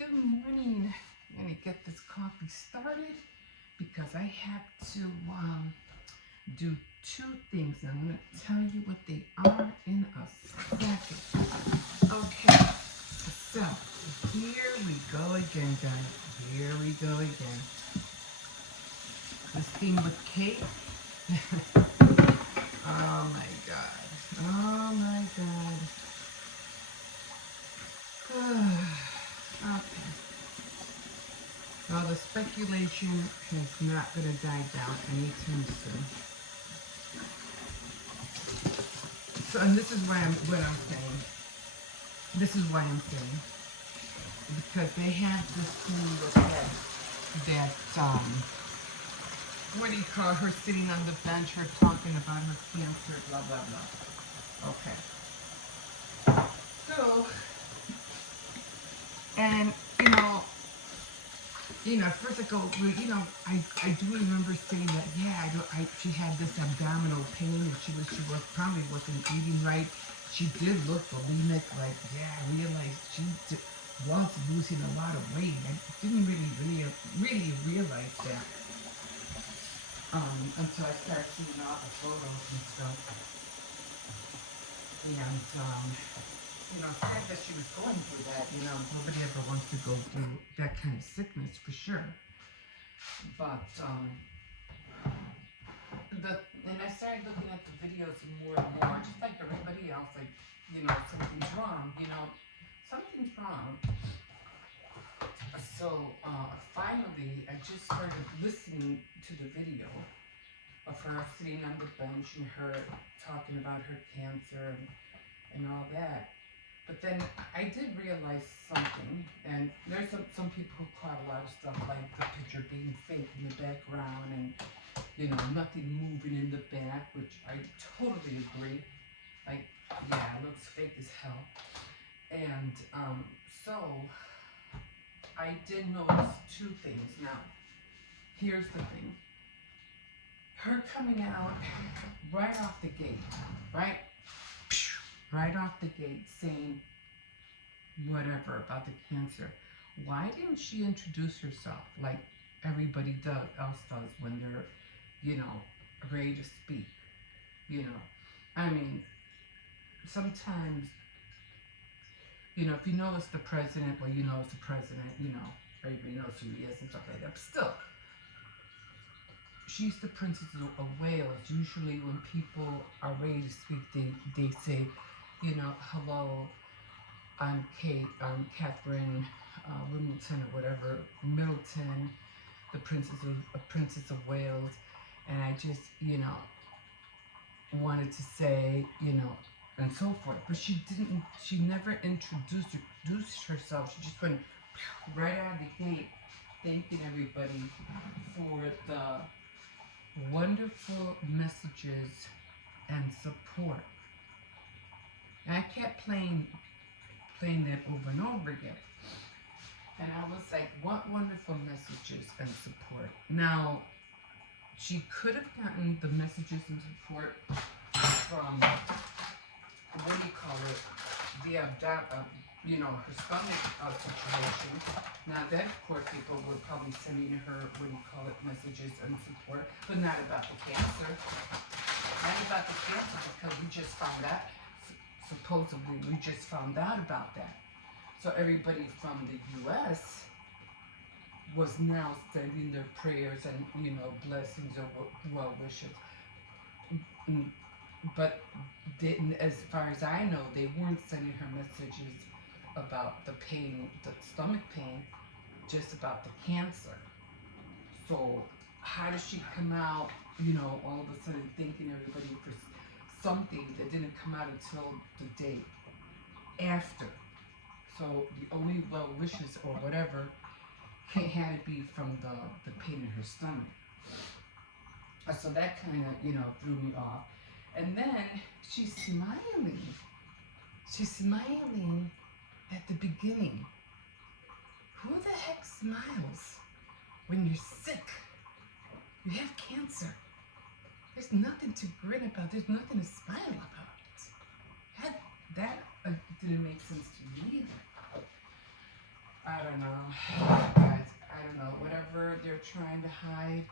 Good morning. I'm going to get this coffee started because I have to do two things. I'm going to tell you what they are in a second. Okay, so here we go again, guys. Here we go again. This thing with Kate. Oh my God. Oh my God. Okay. Well, the speculation is not going to die down anytime soon. So, and this is what I'm saying. This is why I'm saying, because they have this thing with that what do you call her sitting on the bench, her talking about her cancer, blah blah blah. Okay. So, and first I go, I do remember saying that, yeah, she had this abdominal pain and she probably wasn't eating right. She did look bulimic, like, yeah, I realized she was losing a lot of weight. I didn't really realize that until I started seeing all the photos and stuff. And, sad that she was going through that. Nobody ever wants to go through that kind of sickness, for sure. But, and I started looking at the videos more and more, just like everybody else, like, something's wrong, something's wrong. So, finally, I just started listening to the video of her sitting on the bench and her talking about her cancer and all that. But then I did realize something, and there's some people who caught a lot of stuff like the picture being fake in the background and, nothing moving in the back, which I totally agree. Like, yeah, it looks fake as hell. And so I did notice two things. Now, here's the thing. Her coming out right off the gate, right? Right off the gate saying whatever about the cancer. Why didn't she introduce herself like everybody else does when they're, ready to speak? I mean, sometimes, if you know it's the president, well, it's the president, everybody knows who he is and stuff like that. But still, she's the Princess of Wales. Usually when people are ready to speak, they say, hello, I'm Kate, I'm Catherine Wimbledon or whatever, Middleton, the Princess of Wales, and I just, wanted to say, and so forth. But she never introduced herself. She just went right out of the gate, thanking everybody for the wonderful messages and support. And I kept playing that over and over again. And I was like, what wonderful messages and support. Now, she could have gotten the messages and support from, what do you call it, her stomach situation. Now that, of course, people were probably sending her, messages and support, but not about the cancer. Not about the cancer, because we just found out, supposedly, we just found out about that. So everybody from the U.S. was now sending their prayers and, blessings or well wishes. But didn't, as far as I know, they weren't sending her messages about the pain, the stomach pain, just about the cancer. So how does she come out, all of a sudden thanking everybody for something that didn't come out until the day after? So the only well wishes or whatever had to be from the pain in her stomach. So that kind of, threw me off. And then she's smiling. She's smiling at the beginning. Who the heck smiles when you're sick? You have cancer. There's nothing to grin about. There's nothing to smile about. That didn't make sense to me either. I don't know, guys. I don't know. Whatever they're trying to hide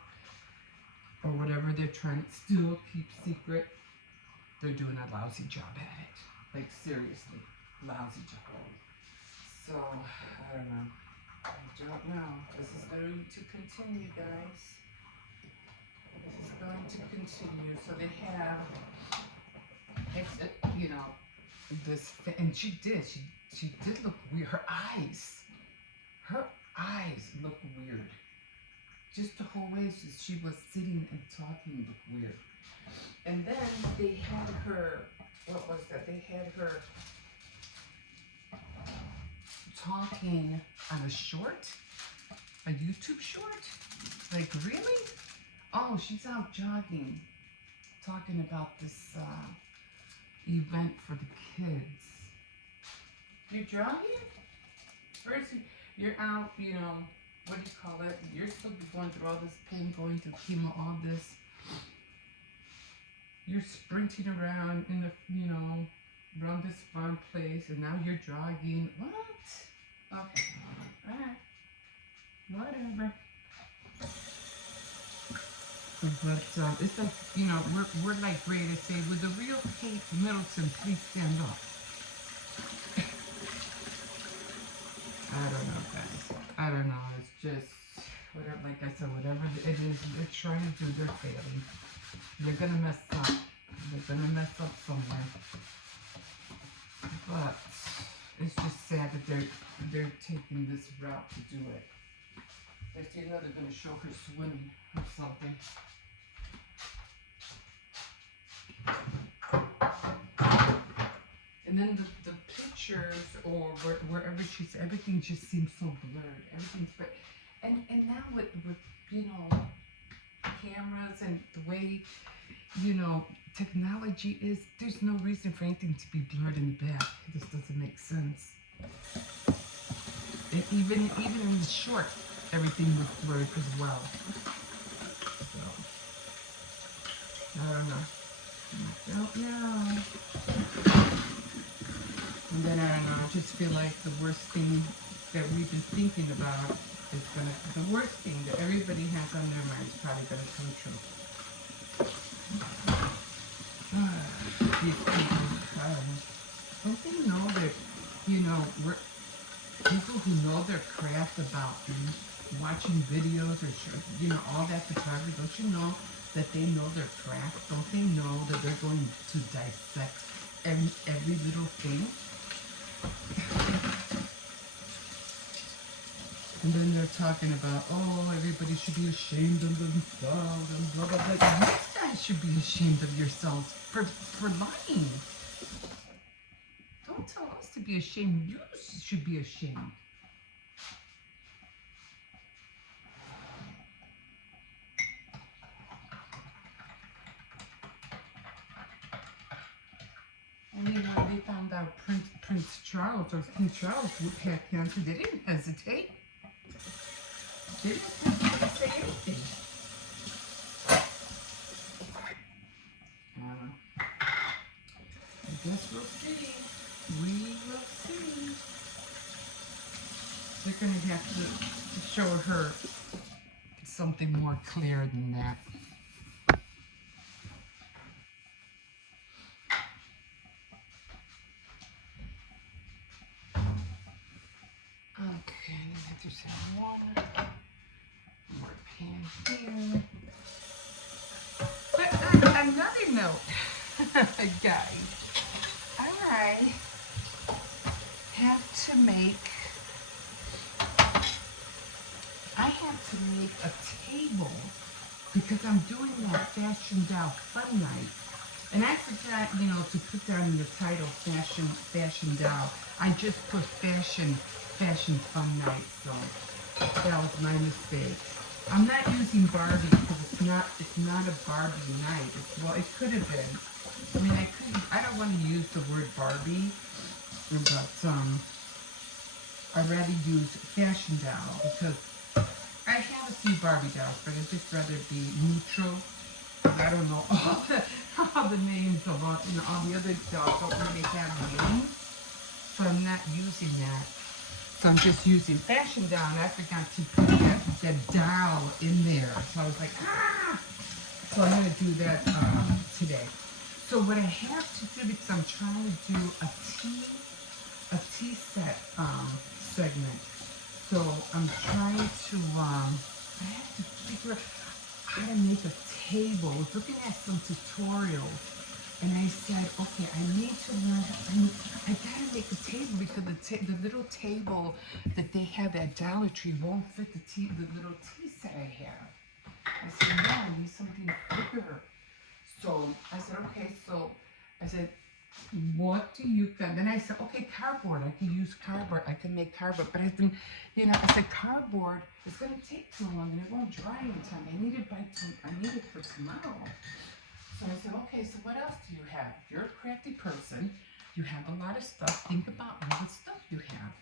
or whatever they're trying to still keep secret, they're doing a lousy job at it. Like seriously, lousy job. So I don't know. I don't know. This is going to continue, guys. This is going to continue. So they have, you know, this, and she did look weird. Her eyes look weird. Just the whole way she was sitting and talking looked weird. And then they had her, what was that? They had her talking on a short, a YouTube short. Like, really? Oh, she's out jogging, talking about this event for the kids. You're jogging? First, you're out, you know, what do you call it? You're supposed to be going through all this pain, going to chemo, all this. You're sprinting around in the, you know, around this fun place, and now you're jogging. What? Okay. Alright. Whatever. But it's like, you know, we're like ready to say, would the real Kate Middleton please stand up? I don't know, guys. I don't know. It's just, whatever, like I said, whatever it is they're trying to do, they're failing. They're gonna mess up. They're gonna mess up somewhere. But it's just sad that they're taking this route to do it. They know they're gonna show her swimming or something. And then the pictures or wherever she's, everything just seems so blurred. Everything's blurred. And now with you know, cameras and the way, you know, technology is, there's no reason for anything to be blurred in the back. It just doesn't make sense. And even in the short, everything was blurred as well. So, I don't know. I don't know. And then I don't know, I just feel like the worst thing that we've been thinking about is the worst thing that everybody has on their mind is probably gonna come true. These people, I don't know. Don't they know that, you know, people who know their craft about watching videos or, you know, all that photography, don't you know that they know their craft? Don't they know that they're going to dissect every little thing? And then they're talking about, oh, everybody should be ashamed of themselves and blah, blah, blah. You guys should be ashamed of yourselves for lying. Don't tell us to be ashamed. You should be ashamed. And you know, they found out Prince Charles or King Charles had cancer. They didn't hesitate. They didn't say anything. I guess we'll see. We will see. They're going to have to show her something more clear than that. Okay, and then there's some water. More pan here. But another note, guys. I have to make a table because I'm doing that Fashion Doll Fun Night. And I forgot, you know, to put down in the title Fashion Doll. I just put Fashion Fun Night, so that was my mistake. I'm not using Barbie because it's not a Barbie night. Well, it could have been. I mean, I don't want to use the word Barbie, but I'd rather use Fashion Doll because I have a few Barbie dolls, but I'd just rather be neutral. I don't know all the names of all the other dolls don't really have names, so I'm not using that. So I'm just using Fashion Doll, and I forgot to put that dowel in there. So I was like, ah! So I'm going to do that today. So what I have to do, because I'm trying to do a tea set segment. So I'm trying to, I have to figure out how to make a table. I was looking at some tutorials, and I said, okay, I need to learn, I gotta make a table, because the little table that they have at Dollar Tree won't fit the little tea set I have. I said, no, I need something bigger. So I said, okay, so I said, what do you got? Then I said, okay, cardboard. I can use cardboard. I can make cardboard. But I've been, I said, cardboard is going to take too long and it won't dry in time. I need it for tomorrow. So I said, okay, so what else do you have? If you're a crafty person, you have a lot of stuff. Think about all the stuff you have.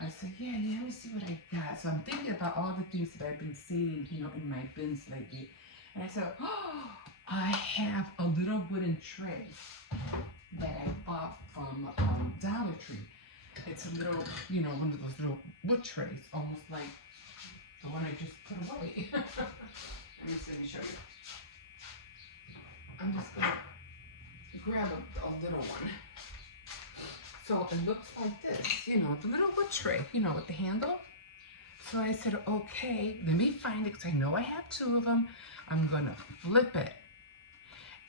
I said, yeah, let me see what I got. So I'm thinking about all the things that I've been seeing, in my bins lately. And I said, oh, I have a little wooden tray that I bought from Dollar Tree. It's a little, one of those little wood trays, almost like the one I just put away. Let me show you. I'm just gonna grab a little one. So it looks like this, the little wood tray, with the handle. So I said, okay, let me find it, because I know I have two of them. I'm gonna flip it.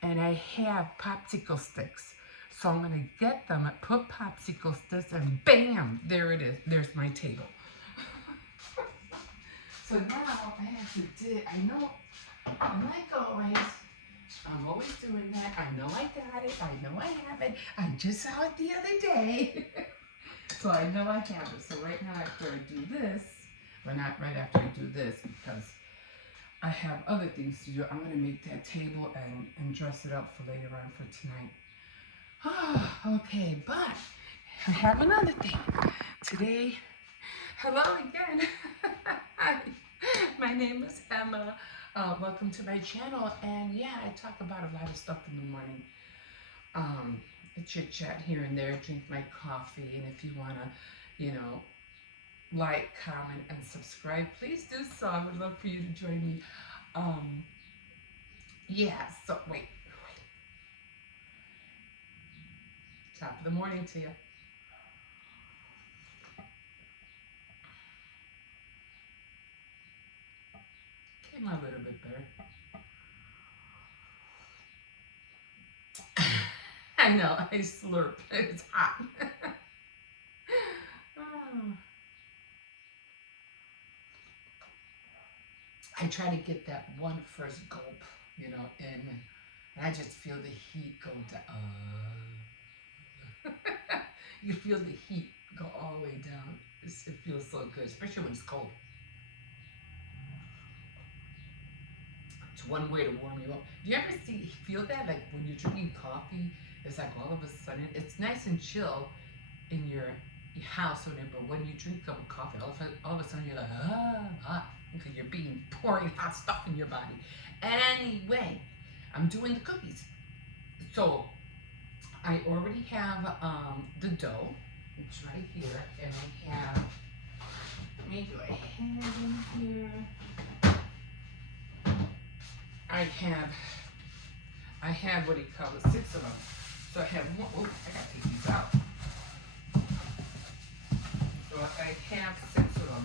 And I have popsicle sticks. So I'm gonna get them, put popsicle sticks, and bam, there it is. There's my table. So now I have to dig. I know, like always, I'm always doing that. I know I got it. I know I have it. I just saw it the other day. So I know I have it. So right now after I do this, well, not right after I do this, because I have other things to do. I'm going to make that table and dress it up for later on for tonight. Oh, okay, but I have another thing. Today, hello again. Hi, my name is Emma. Welcome to my channel. And yeah, I talk about a lot of stuff in the morning. I chit chat here and there, drink my coffee. And if you want to, like, comment, and subscribe, please do so. I would love for you to join me. Yeah, so wait. Top of the morning to you. Came a little bit better. I know, I slurp. It's hot. Oh. I try to get that one first gulp, in, and I just feel the heat go down. You feel the heat go all the way down. It feels so good, especially when it's cold. It's one way to warm you up. Do you ever feel that? Like when you're drinking coffee, it's like all of a sudden, it's nice and chill in your house or whatever, but when you drink a cup of coffee, all of a sudden you're like, hot, because you're pouring hot stuff in your body. Anyway, I'm doing the cookies. So I already have the dough. It's right here, and I have, maybe I have in here. I have what do you call it, 6 of them. So I have one. Oh, I gotta take these out. So I have 6 of them.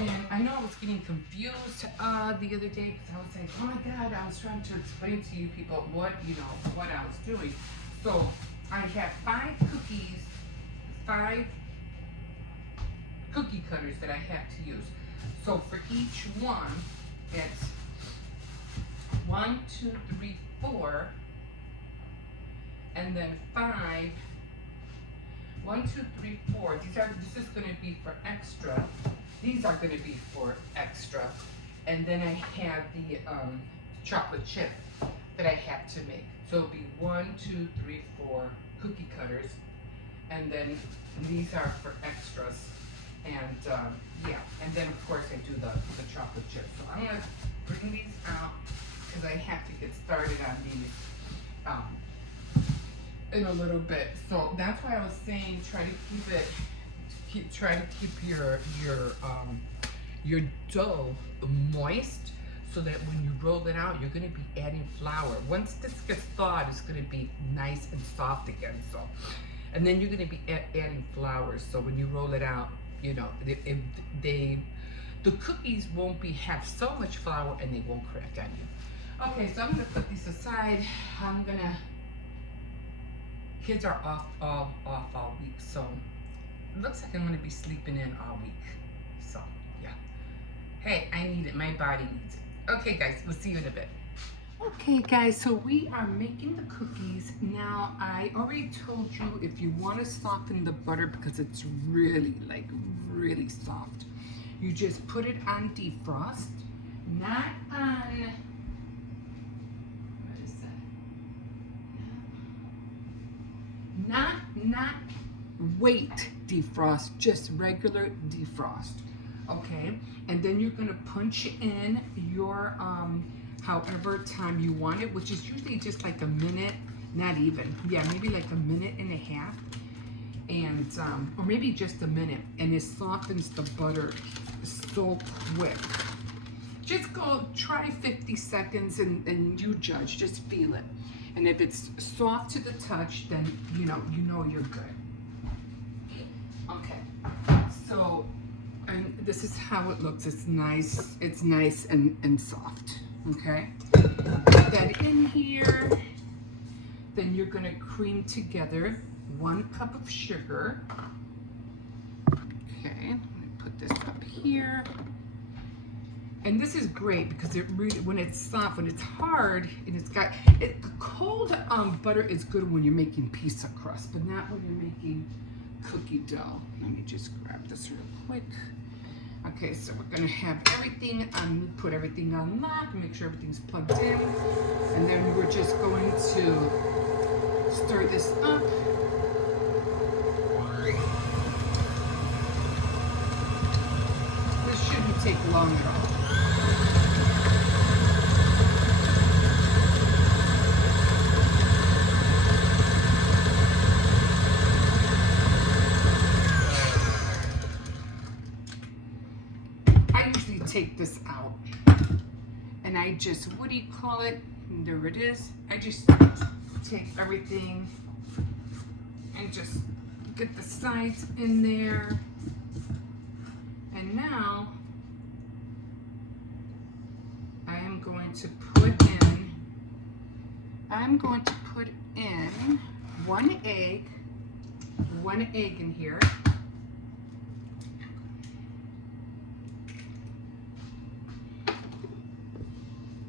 And I know I was getting confused the other day, because I was like, oh my God, I was trying to explain to you people what I was doing. So I have 5 cookie cutters that I have to use. So for each one, it's 1, 2, 3, 4, and then 5. 1, 2, 3, 4. This is going to be for extra. These are going to be for extra. And then I have the chocolate chip that I have to make. So it'll be 1, 2, 3, 4 cookie cutters. And then these are for extras. And yeah, and then of course I do the chocolate chip. So I'm going to bring these out, because I have to get started on these in a little bit. So that's why I was saying try to keep your dough moist, so that when you roll it out, you're going to be adding flour. Once this gets thawed, it's going to be nice and soft again. So, and then you're going to be adding flour. So when you roll it out, you know, the cookies won't have so much flour, and they won't crack on you. Okay, so I'm going to put these aside. Kids are off all week, so it looks like I'm going to be sleeping in all week. So, yeah. Hey, I need it. My body needs it. Okay, guys, we'll see you in a bit. Okay, guys, so we are making the cookies. Now, I already told you if you want to soften the butter, because it's really, like, really soft, you just put it on defrost, not on... Not weight defrost, just regular defrost, okay? And then you're gonna punch in your however time you want it, which is usually just like a minute, not even, yeah, maybe like a minute and a half, and or maybe just a minute, and it softens the butter so quick. Just go try 50 seconds and you judge, just feel it. And if it's soft to the touch, then you know you're good. Okay, so, and this is how it looks. It's nice and soft, okay? Put that in here. Then you're gonna cream together 1 cup of sugar. Okay, let me put this up here. And this is great because it really, when it's soft, when it's hard, and it's got, cold butter is good when you're making pizza crust, but not when you're making cookie dough. Let me just grab this real quick. Okay, so we're gonna have everything, put everything on lock, make sure everything's plugged in, and then we're just going to stir this up. This shouldn't take long at all. Take this out, and I just, what do you call it? There it is. I just take everything and just get the sides in there. And now I am going to put in 1 egg in here.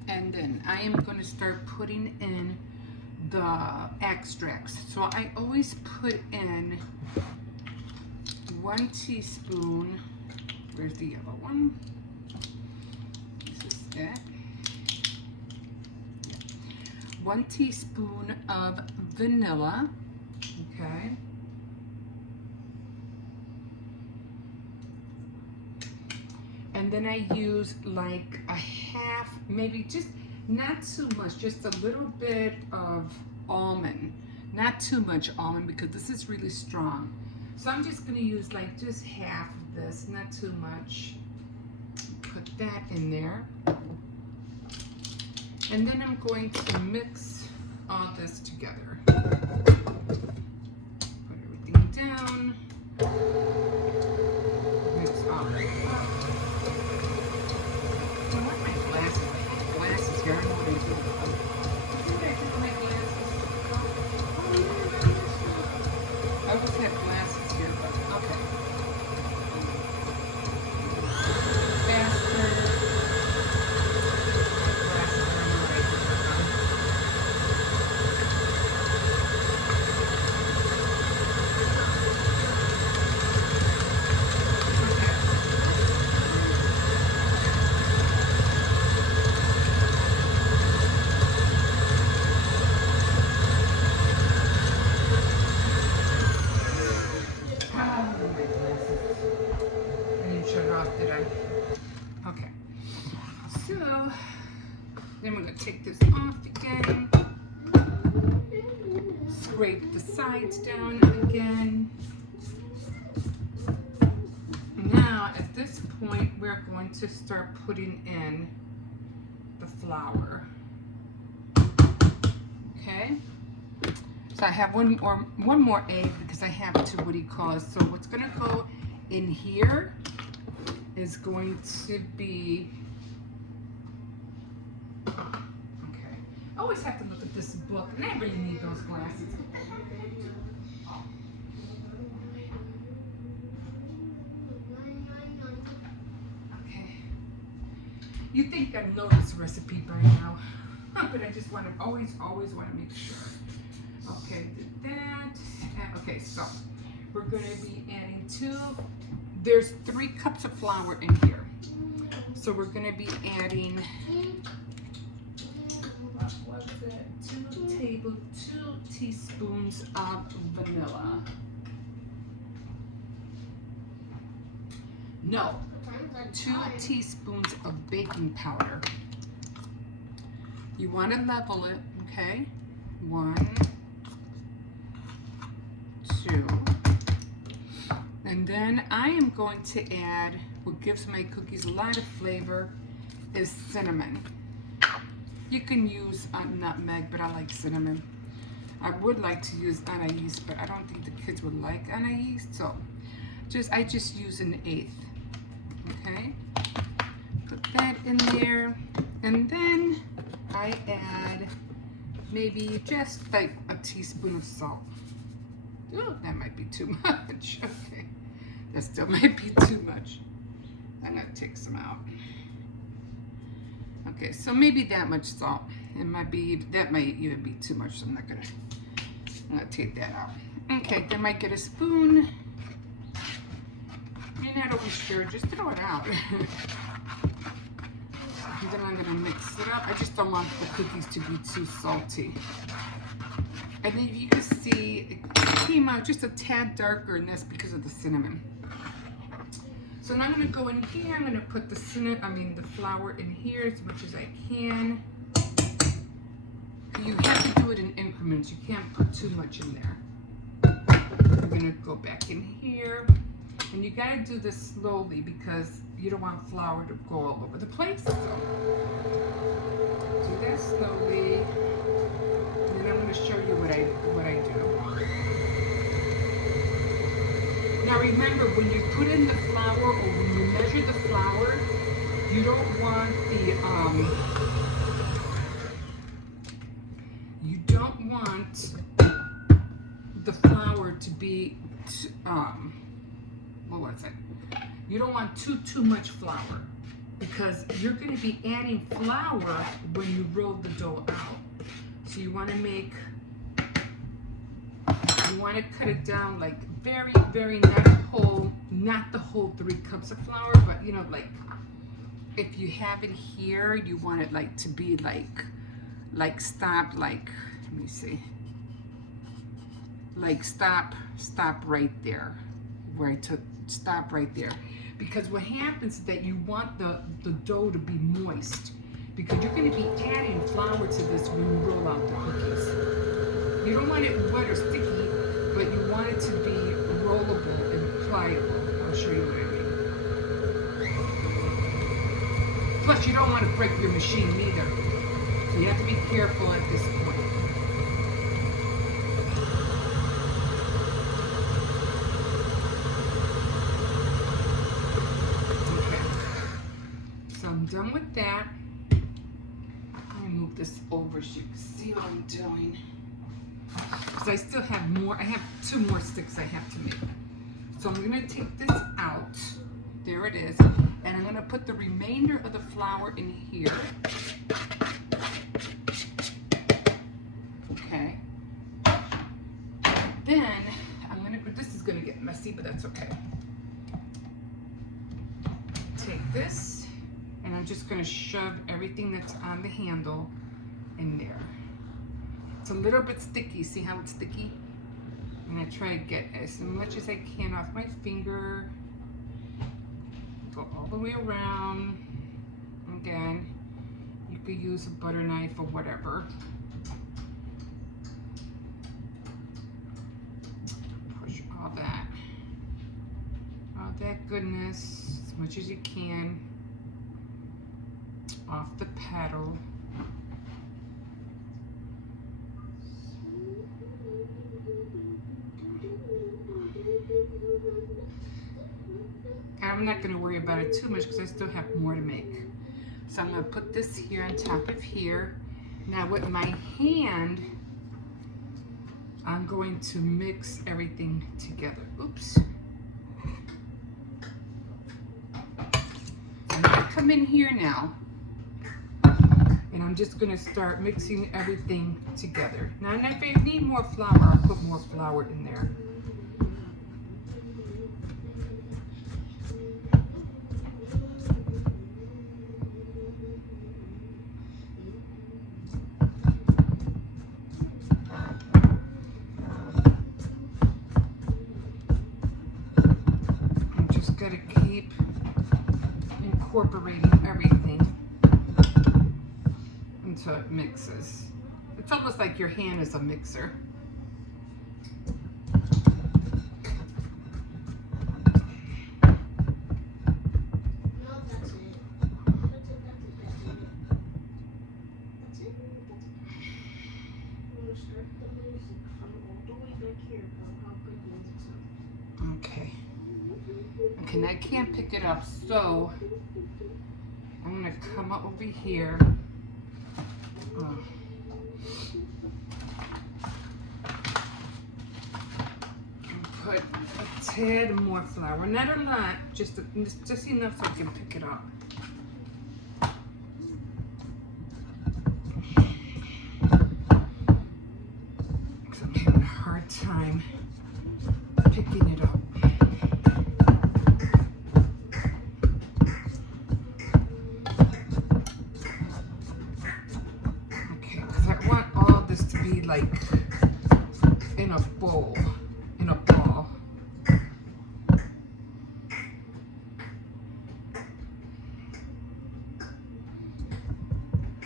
And then I am going to start putting in the extracts. So I always put in 1 teaspoon. Where's the other one? This is it. 1 teaspoon of vanilla. Okay. And then I use like a half, maybe just not too much, just a little bit of almond. Not too much almond because this is really strong. So I'm just gonna use like just half of this, not too much. Put that in there. And then I'm going to mix all this together. Put everything down. Mix all this up. Glasses here. I know what I'm doing. What did I do with my glasses? I always have glasses here, but okay. Faster. Glasses are on the right. Okay, so then we're going to take this off again, scrape the sides down again. Now, at this point, we're going to start putting in the flour. Okay? So I have one more egg because I have to, what do you call it? So what's going to go in here is going to be, okay. I always have to look at this book, and I really need those glasses. You think I know this recipe by now, but I just want to always want to make sure. Okay, did that. Okay, so we're going to be adding there's 3 cups of flour in here. So we're going to be adding, what was it? 2 teaspoons of vanilla. No. 2 teaspoons of baking powder. You want to level it, okay? 1, 2. And then I am going to add, what gives my cookies a lot of flavor is cinnamon. You can use nutmeg, but I like cinnamon. I would like to use anise, but I don't think the kids would like anise, so I just use 1/8. Okay, put that in there, and then I add maybe just like a teaspoon of salt. Oh, that might be too much. Okay, that still might be too much. I'm gonna take some out. Okay, so maybe that much salt. That might even be too much. So I'm gonna take that out. Okay, then I might get a spoon. You're not always sure, just throw it out. And then I'm gonna mix it up. I just don't want the cookies to be too salty. And then you can see it came out just a tad darker, and that's because of the cinnamon. So now I'm gonna go in here. I'm gonna put the flour in here as much as I can. You have to do it in increments. You can't put too much in there. I'm gonna go back in here. And you gotta do this slowly because you don't want flour to go all over the place. So do that slowly. And then I'm gonna show you what I do. Now remember, when you put in the flour or when you measure the flour, you don't want the flour to be you don't want too much flour, because you're going to be adding flour when you roll the dough out. So you want to cut it down like very, very, not the whole 3 cups of flour, but like if you have it here, you want it like to be like stop, like, let me see, like stop right there where I took, stop right there. Because what happens is that you want the dough to be moist, because you're going to be adding flour to this when you roll out the cookies. You don't want it wet or sticky, but you want it to be rollable and pliable. I'll show you what I mean. Plus, you don't want to break your machine either. So you have to be careful at this point. I'm done with that. Let me move this over so you can see what I'm doing. Because I still have more. I have 2 more sticks I have to make. So I'm going to take this out. There it is. And I'm going to put the remainder of the flour in here. Okay. Then this is going to get messy, but that's okay. Take this. And I'm just going to shove everything that's on the handle in there. It's a little bit sticky. See how it's sticky? I'm going to try to get as much as I can off my finger. Go all the way around. Again, you could use a butter knife or whatever. goodness, as much as you can. Off the paddle. I'm not going to worry about it too much because I still have more to make. So I'm going to put this here on top of here. Now with my hand, I'm going to mix everything together. Oops. I'm going to come in here now. And I'm just going to start mixing everything together. Now if I need more flour, I'll put more flour in there. Gotta keep incorporating everything until it mixes. It's almost like your hand is a mixer. Okay. Okay, now I can't pick it up, so I'm gonna come up over here. And put a tad more flour, not a lot, just enough so I can pick it up. Because I'm having a hard time picking it up. Like in a bowl, in a ball.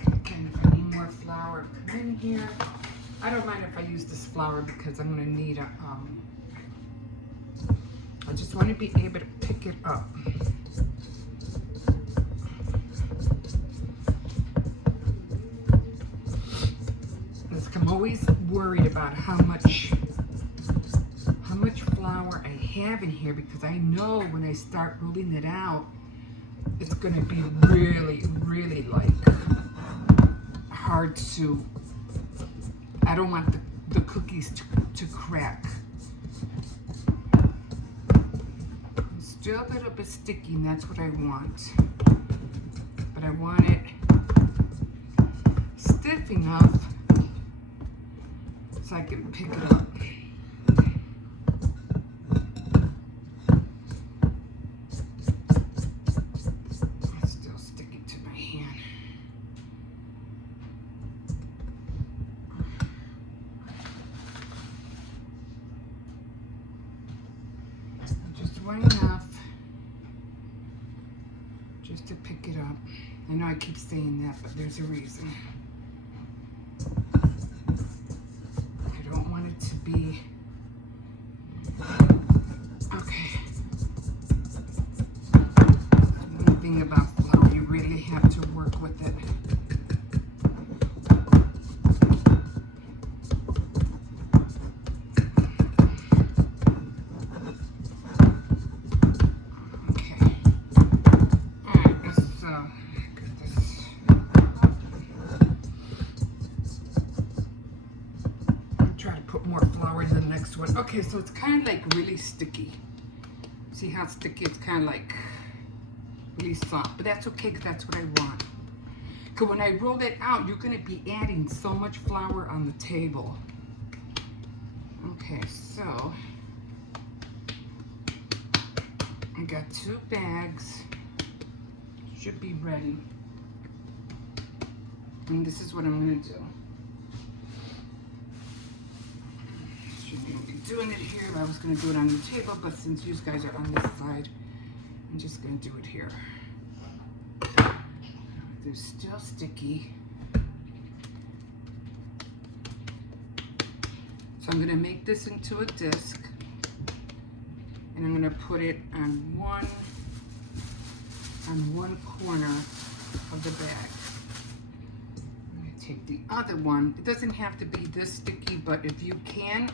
Okay, if I need more flour, come in here. I don't mind if I use this flour because I'm gonna need a, I just want to be able to pick it up. I'm always worried about how much flour I have in here because I know when I start rolling it out, it's gonna be really, really like hard to, I don't want the cookies to crack. It's still a little bit sticky and that's what I want. But I want it stiff enough so I can pick it up. It's still sticking to my hand. Just one enough just to pick it up. I know I keep saying that, but there's a reason. To be okay. One thing about flour, you really have to work with it. Okay. Alright, so get this. Try to put more flour in the next one. Okay, so it's kind of like really sticky. See how sticky? It's kind of like really soft, but that's okay because that's what I want. Because when I roll it out, you're going to be adding so much flour on the table. Okay, so I got 2 bags. Should be ready. And this is what I'm going to do. Doing it here. I was going to do it on the table, but since you guys are on this side, I'm just going to do it here. They're still sticky. So I'm going to make this into a disc. and I'm gonna put it on one corner of the bag. I'm gonna take the other one. It doesn't have to be this sticky, but if you can,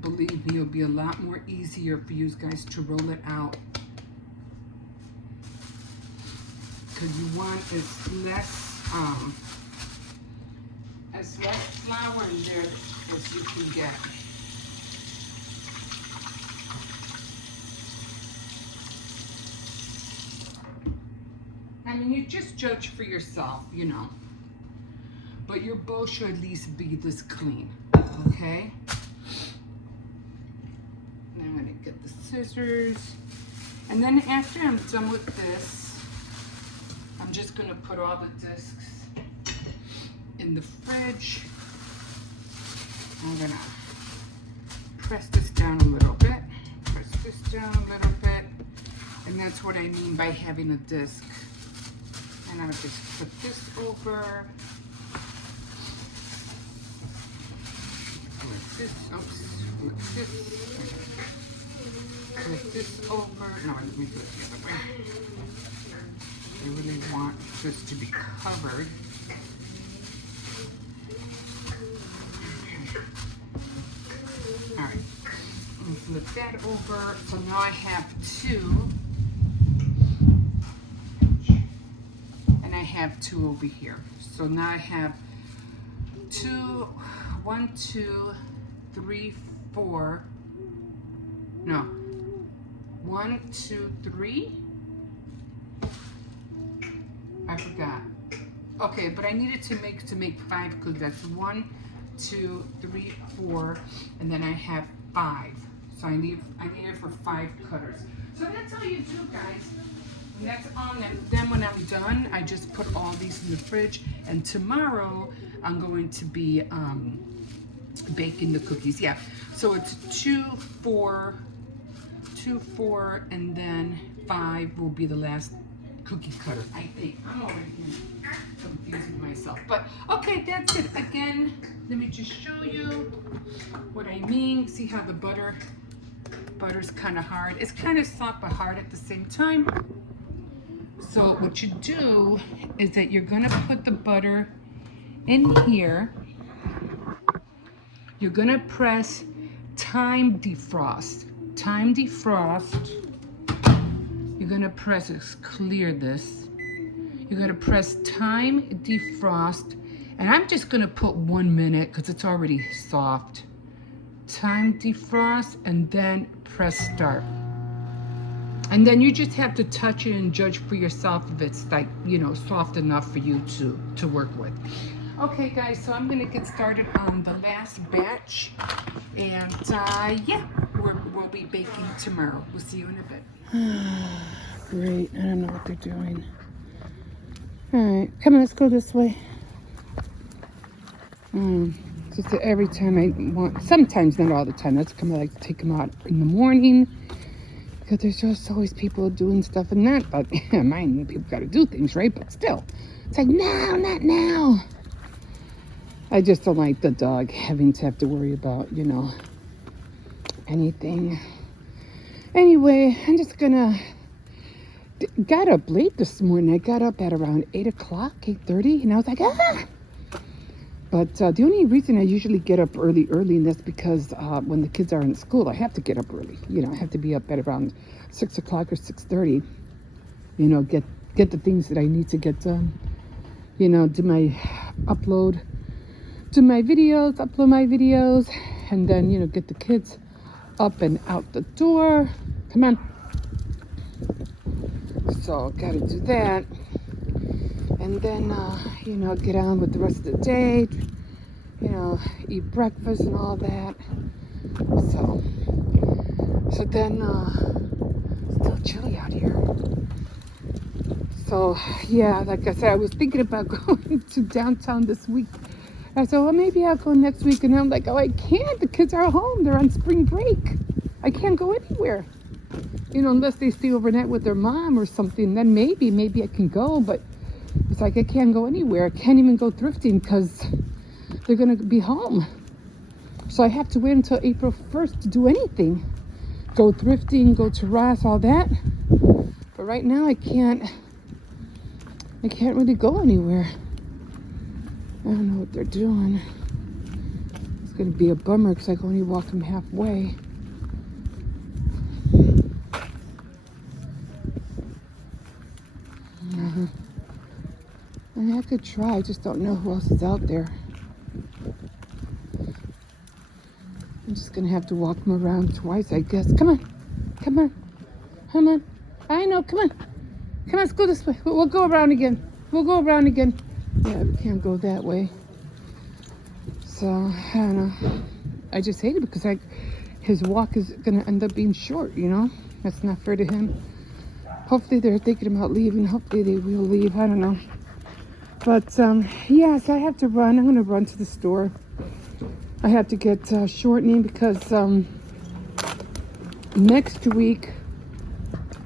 believe me, it'll be a lot more easier for you guys to roll it out. Because you want as less flour in there as you can get. I mean, you just judge for yourself, you know. But your bowl should at least be this clean, okay? Now I'm gonna get the scissors. And then after I'm done with this, I'm just gonna put all the discs in the fridge. I'm gonna press this down a little bit, press this down a little bit, and that's what I mean by having a disc. And I'm gonna just put this over. Flip this, oops, flip this. Flip this over. No, let me do it the other way. I really want this to be covered. All right, flip that over. So now I have two. And I have two over here. So now I have two, 1, 2, 3, 4. No. 1, 2, 3. I forgot. Okay, but I needed to make 5 because that's 1, 2, 3, 4, and then I have 5. So I need it for 5 cutters. So that's all you do, guys. And that's on them. Then when I'm done, I just put all these in the fridge. And tomorrow I'm going to be baking the cookies. Yeah. So it's 2, 4, 2, 4, and then 5 will be the last cookie cutter. I think I'm already confusing myself. But okay, that's it. Again, let me just show you what I mean. See how the butter's kind of hard. It's kind of soft but hard at the same time. So what you do is that you're gonna put the butter in here. You're gonna press time defrost. Time defrost. You're gonna press, clear this. You're gonna press time defrost. And I'm just gonna put 1 minute because it's already soft. Time defrost and then press start. And then you just have to touch it and judge for yourself if it's like, you know, soft enough for you to work with. Okay, guys, so I'm gonna get started on the last batch. And yeah, we'll be baking tomorrow. We'll see you in a bit. Great, I don't know what they're doing. All right, come on, let's go this way. Just every time I want, sometimes, not all the time, that's kind of like take them out in the morning. Because there's just always people doing stuff and that, but mind people got to do things, right? But still, it's like, no, not now. I just don't like the dog having to have to worry about, you know, anything. Anyway, I'm just gonna, got up late this morning. I got up at around 8 o'clock, 8:30, and I was like, ah. But the only reason I usually get up early, and that's because when the kids are in school, I have to get up early. You know, I have to be up at around 6 o'clock or 6:30. You know, get the things that I need to get done. You know, upload my videos, and then, you know, get the kids up and out the door. Come on. So, gotta do that. And then, you know, get on with the rest of the day, you know, eat breakfast and all that. So then, still chilly out here. So, yeah, like I said, I was thinking about going to downtown this week. I said, well, maybe I'll go next week. And I'm like, oh, I can't. The kids are home. They're on spring break. I can't go anywhere. You know, unless they stay overnight with their mom or something. Then maybe I can go, but it's like I can't go anywhere. I can't even go thrifting because they're going to be home. So I have to wait until April 1st to do anything. go thrifting, go to Ross, all that. But right now I can't really go anywhere. I don't know what they're doing. It's gonna be a bummer because I can only walk them halfway. I mean, I could try, I just don't know who else is out there. I'm just gonna have to walk them around twice, I guess. Come on, come on, come on. I know, come on. Come on, let's go this way. We'll go around again. We'll go around again. Yeah, we can't go that way. So, I don't know. I just hate it because his walk is gonna end up being short, you know? That's not fair to him. Hopefully they're thinking about leaving. Hopefully they will leave. I don't know. But, yeah, so I have to run. I'm gonna run to the store. I have to get shortening because next week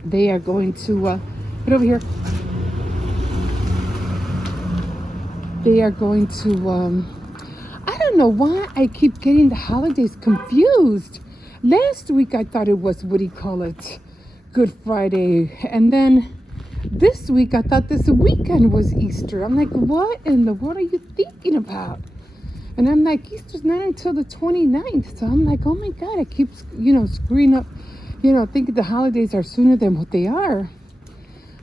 they are going to get over here. They are going to I don't know why I keep getting the holidays confused. Last week I thought it was, what do you call it, Good Friday, and then this week I thought this weekend was Easter. I'm like, what in the world are you thinking about? And I'm like, Easter's not until the 29th. So I'm like, oh my God, I keep, screwing up, thinking the holidays are sooner than what they are.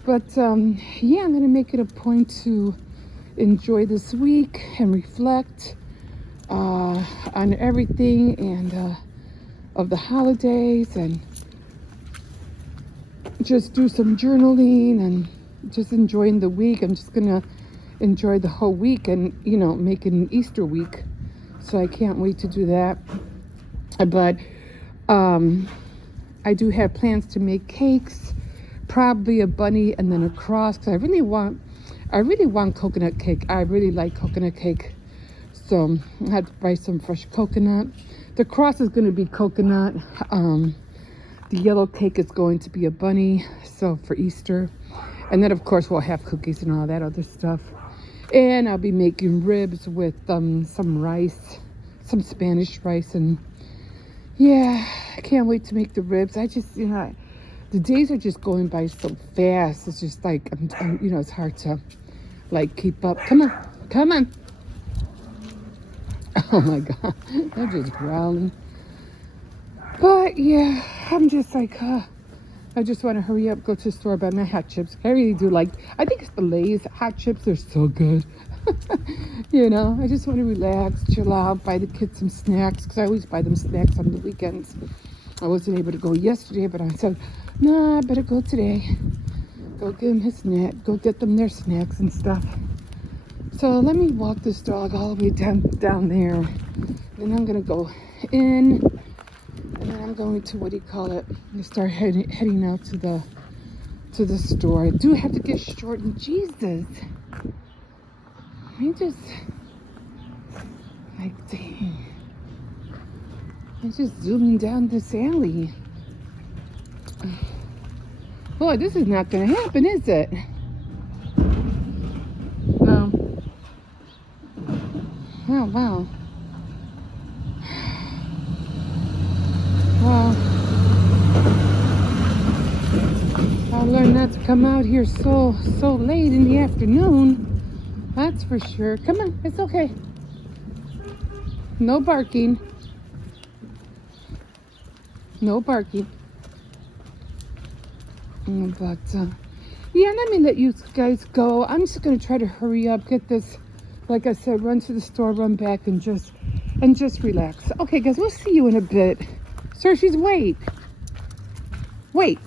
But yeah, I'm going to make it a point to enjoy this week and reflect on everything and of the holidays, and just do some journaling and just enjoying the week. I'm just going to enjoy the whole week and, make it an Easter week. So I can't wait to do that. But I do have plans to make cakes, probably a bunny and then a cross, because I really want coconut cake. I really like coconut cake. So I had to buy some fresh coconut. The cross is going to be coconut. The yellow cake is going to be a bunny, so for Easter. And then, of course, we'll have cookies and all that other stuff. And I'll be making ribs with some rice, some Spanish rice. And yeah, I can't wait to make the ribs. I just, the days are just going by so fast. It's just like, it's hard to, keep up. Come on, come on. Oh my God, they're just growling. But yeah, I'm just like, I just want to hurry up, go to the store, buy my hot chips. I really do I think it's the Lay's hot chips. They're so good. I just want to relax, chill out, buy the kids some snacks, because I always buy them snacks on the weekends. I wasn't able to go yesterday, but I said, nah, I better go today. Go get them his snack, go get them their snacks and stuff. So let me walk this dog all the way down there. Then I'm going to go in. And then I'm going to, start heading out to the store. I do have to get shortened. Jesus. Dang. I'm just zooming down this alley. Boy, this is not going to happen, is it? No. Oh, wow. Well, I'll learn not to come out here so late in the afternoon. That's for sure. Come on, it's okay. No barking. No barking. But, yeah, let me let you guys go. I'm just going to try to hurry up, get this, like I said, run to the store, run back, and just relax. Okay, guys, we'll see you in a bit. Cersei's, wait. Wait.